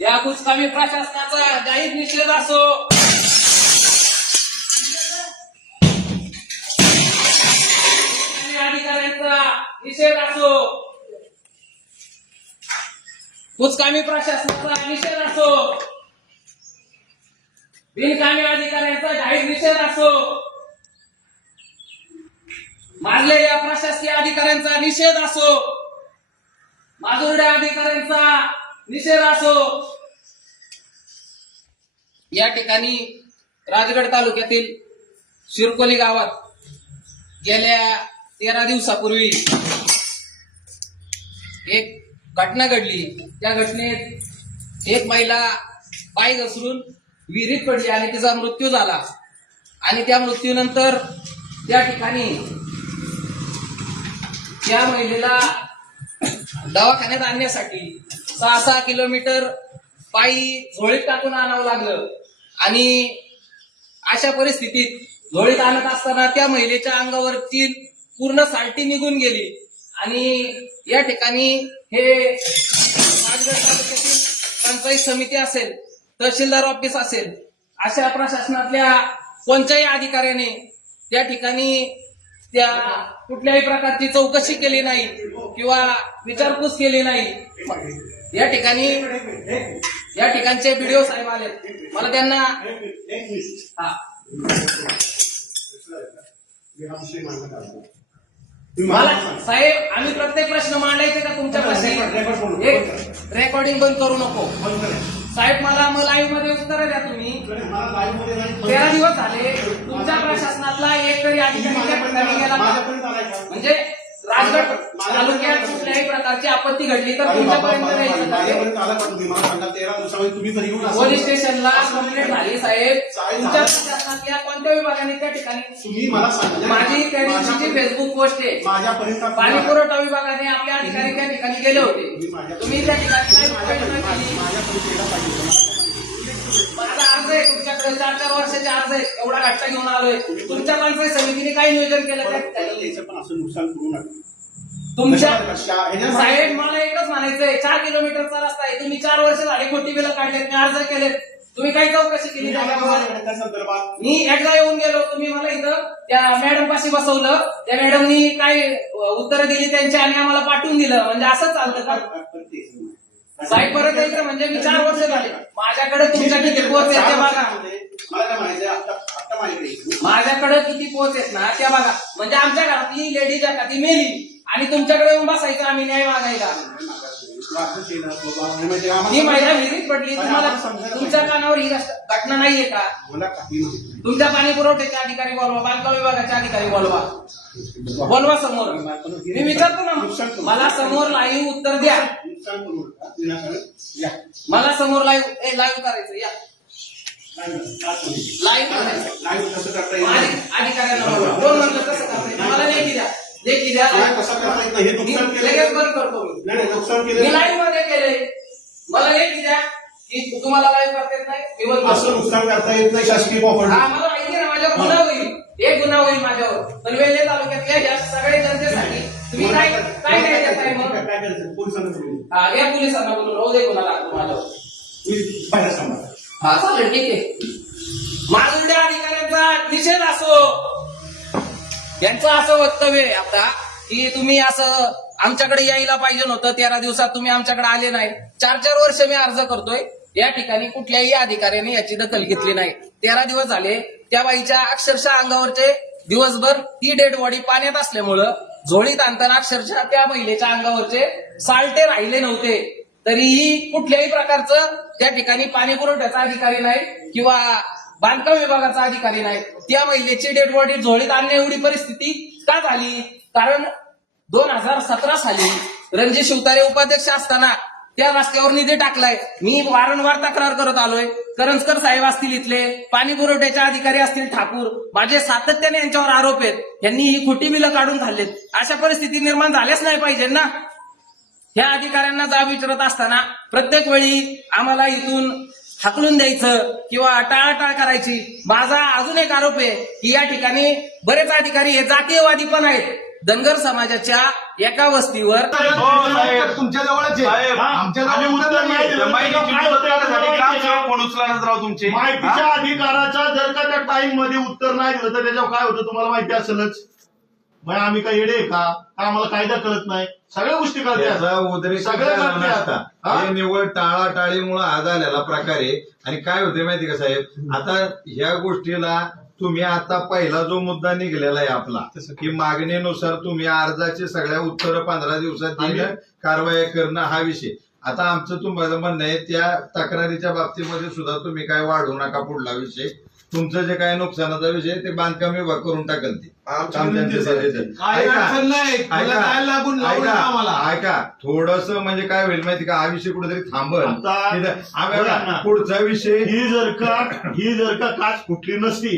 या कुचकामी प्रशासनाचा जाहीर निषेध असो. अधिकाऱ्यांचा निषेध असो. कुचकामी प्रशासनाचा निषेध असो. बिनकामी अधिकाऱ्यांचा जाहीर निषेध असो. मारलेल्या प्रशासकीय अधिकाऱ्यांचा निषेध असो. माधुरड्या अधिकाऱ्यांचा निषेध असो. या ठिकाणी राजगड तालुक्यातील शिरकोली गावात गेल्या तेरा दिवसापूर्वी एक घटना घडली. त्या घटनेत एक महिला पाय घसरून विहिरीत पडली आणि तिचा मृत्यू झाला. आणि त्या मृत्यूनंतर त्या ठिकाणी त्या महिलेला दवाखान्यात आणण्यासाठी सहा सहा किलोमीटर पायी झोळीत टाकून आणावं लागलं. आणि अशा परिस्थितीत झोळीत आणत असताना त्या महिलेच्या अंगावरची पूर्ण साल्टी निघून गेली. आणि या ठिकाणी हे पंचायत समिती असेल तहसीलदार ऑफिस असेल अशा प्रशासनातल्या कोणत्याही अधिकाऱ्याने त्या ठिकाणी त्या कुठल्याही प्रकारची चौकशी केली नाही किंवा विचारपूस केली नाही. या ठिकाणी या ठिकाणचे बीडीओ साहेब आले मला त्यांना हा. मला साहेब आम्ही प्रत्येक प्रश्न मांडायचे का तुमच्या प्रश्न रेकॉर्डिंग बंद करू नको. साहेब मला मग लाईव्हमध्ये उत्तर द्या तुम्ही. तेरा दिवस झाले तुमच्या प्रशासनातला एक तरी अधिकारी गेला? म्हणजे राजगड तालुक्यात कुठल्याही प्रकारची आपत्ती घडली तर तुमच्यापर्यंत? पोलीस स्टेशनला कंप्लेंट झाली साहेब. तुमच्या प्रशासनातल्या कोणत्या विभागाने त्या ठिकाणी माझी त्या दिवशीची फेसबुक पोस्ट आहे. माझ्यापर्यंत पाणी पुरवठा विभागाने आपले अधिकारी त्या ठिकाणी गेले होते. तुम्ही त्या ठिकाणी काय केली? आहे तुमच्याकडे चार चार वर्षाचे अर्ज आहे. एवढा घट्टा घेऊन आलोय. तुमच्या पंचायत समितीने काय नियोजन केलं त्या ठिकाणी याचं पण असं नुकसान करू नका. तुमच्या कशा- ह्याच्या- साहेब मला एकच म्हणायचंय. चार किलोमीटरचा रस्ता आहे. तुम्ही चार वर्ष झाले खोटी बिलं काढलेत मी अर्ज केले तुम्ही काही चौकशी केली मी एकदा येऊन गेलो तुम्ही मला इथं त्या मॅडम पाशी बसवलं. त्या मॅडमनी काय उत्तरं दिली त्यांची आणि आम्हाला पाठवून दिलं. म्हणजे असं चालतं का. साहेब परत यायचं म्हणजे मी चार वर्ष झाले. माझ्याकडे तुमच्या किती पोच येते बघा. मला काय आता आता माझ्याकडे माझ्याकडे किती पोच येत ना त्या बघा. म्हणजे आमच्या घरातली लेडीज आहे का? ती मेली. आणि तुमच्याकडे येऊन बसायचं आम्ही न्याय मागायला. ही महिला विहिरीत पडली. तुम्हाला तुमच्या कानावर ही घटना नाहीये का? तुमच्या पाणी पुरवठ्याचे अधिकारी बोलवा बांधकाम विभागाचे अधिकारी बोलवा. बोलवा समोर. मी विचारतो ना. मला समोर लाईव्ह उत्तर द्या. मला. समोर लाईव्ह लाईव्ह करायचं या. लाईव्ह करायचं. लाईव्ह कसं करता येईल? कोण म्हणलं कसं करता येईल? मला लेखी द्या. लेखी द्या. कसं करता येत नाही हे मी नुकसान लगेच केलं बंद करतो नाही नाही, नुकसान मी केलं लाईव्हमध्ये केले मला लेखी द्या. की तुम्हाला लाईव्ह करता येत नाही असं. नुकसान करता येत नाही शासकीय हा मला माहिती ना माझ्यावर गुन्हा होईल. एक गुन्हा होईल माझ्यावर. पण वेल्हे तालुक्यातल्या या सगळ्या जनतेसाठी तुम्ही काय काय काय देताय मग? काय करायचं? पोलिसांना बोलू हा या पोलिसांना बोलून राहू दे गुन्हा लागतो माझ्यावर मी बाहेर सांभाळ हा चालेल ठीक आहे. मालुड्या अधिकाऱ्यांचा निषेध असो. यांचं असं वक्तव्य आहे आता की तुम्ही असं आमच्याकडे यायला पाहिजे नव्हतं तेरा दिवसात तुम्ही आमच्याकडे आले नाही. चार चार वर्ष मी अर्ज करतोय. या ठिकाणी कुठल्याही अधिकाऱ्याने याची दखल घेतली नाही. तेरा दिवस झाले त्या बाईच्या अक्षरशः अंगावरचे दिवसभर ती डेड बॉडी पाण्यात असल्यामुळं झोळीत आणताना अक्षरशः त्या महिलेच्या अंगावरचे साल्टे राहिले नव्हते. तरीही कुठल्याही प्रकारचं त्या ठिकाणी पाणी पुरवठ्याचा अधिकारी नाही किंवा बांधकाम विभागाचा अधिकारी नाही. त्या महिलेची डेड बॉडी झोळीत आणण्या एवढी परिस्थिती का झाली? कारण दोन हजार सतरा साली रणजित शिवतारे उपाध्यक्ष असताना त्या रस्त्यावर निधी टाकलाय. मी वारंवार तक्रार करत आलोय. करंजकर साहेब असतील इथले पाणी पुरवठ्याचे अधिकारी असतील ठाकूर माझे सातत्याने यांच्यावर आरोप आहेत. यांनी ही खोटी बिलं काढून खाल्लेत. अशा परिस्थिती निर्माण झाल्याच नाही पाहिजे ना? ह्या अधिकाऱ्यांना जाब विचारत असताना प्रत्येक वेळी आम्हाला इथून हाकलून द्यायचं किंवा टाळाटाळ करायची. माझा अजून एक आरोप आहे की या ठिकाणी बरेच अधिकारी हे जातीयवादी पण आहेत. धनगर समाजाच्या एका वस्तीवर साहेब. तुमच्या जवळच माहितीच्या हा? अधिकाराचा जर का त्या टाइममध्ये उत्तर नाही दिलं तर त्याच्यावर काय होतं तुम्हाला माहिती असेलच? मग आम्ही काय येडे का? आम्हाला कायदा कळत नाही. सगळ्या गोष्टी हा? हे निवड टाळाटाळीमुळे हा झालेला प्रकार. आहे आणि काय होते माहिती का साहेब? आता ह्या गोष्टीला तुम्ही आता पहिला जो मुद्दा निघलेला आहे आपला की मागणीनुसार तुम्ही अर्जाचे सगळ्या उत्तर पंधरा दिवसात देणं कारवाई करणं हा विषय. आता आमचं तुम्हाला म्हणणं आहे त्या तक्रारीच्या बाबतीमध्ये सुद्धा तुम्ही काय वाढवू नका पुढला विषय. तुमचं जे काय नुकसानाचा विषय ते बांधकाम विभाग करून टाकल ते. ऐका. थोडस म्हणजे काय होईल माहिती का? हा विषय कुठेतरी थांबल. पुढचा विषय ही जर का ही जर का काच फुटली नसती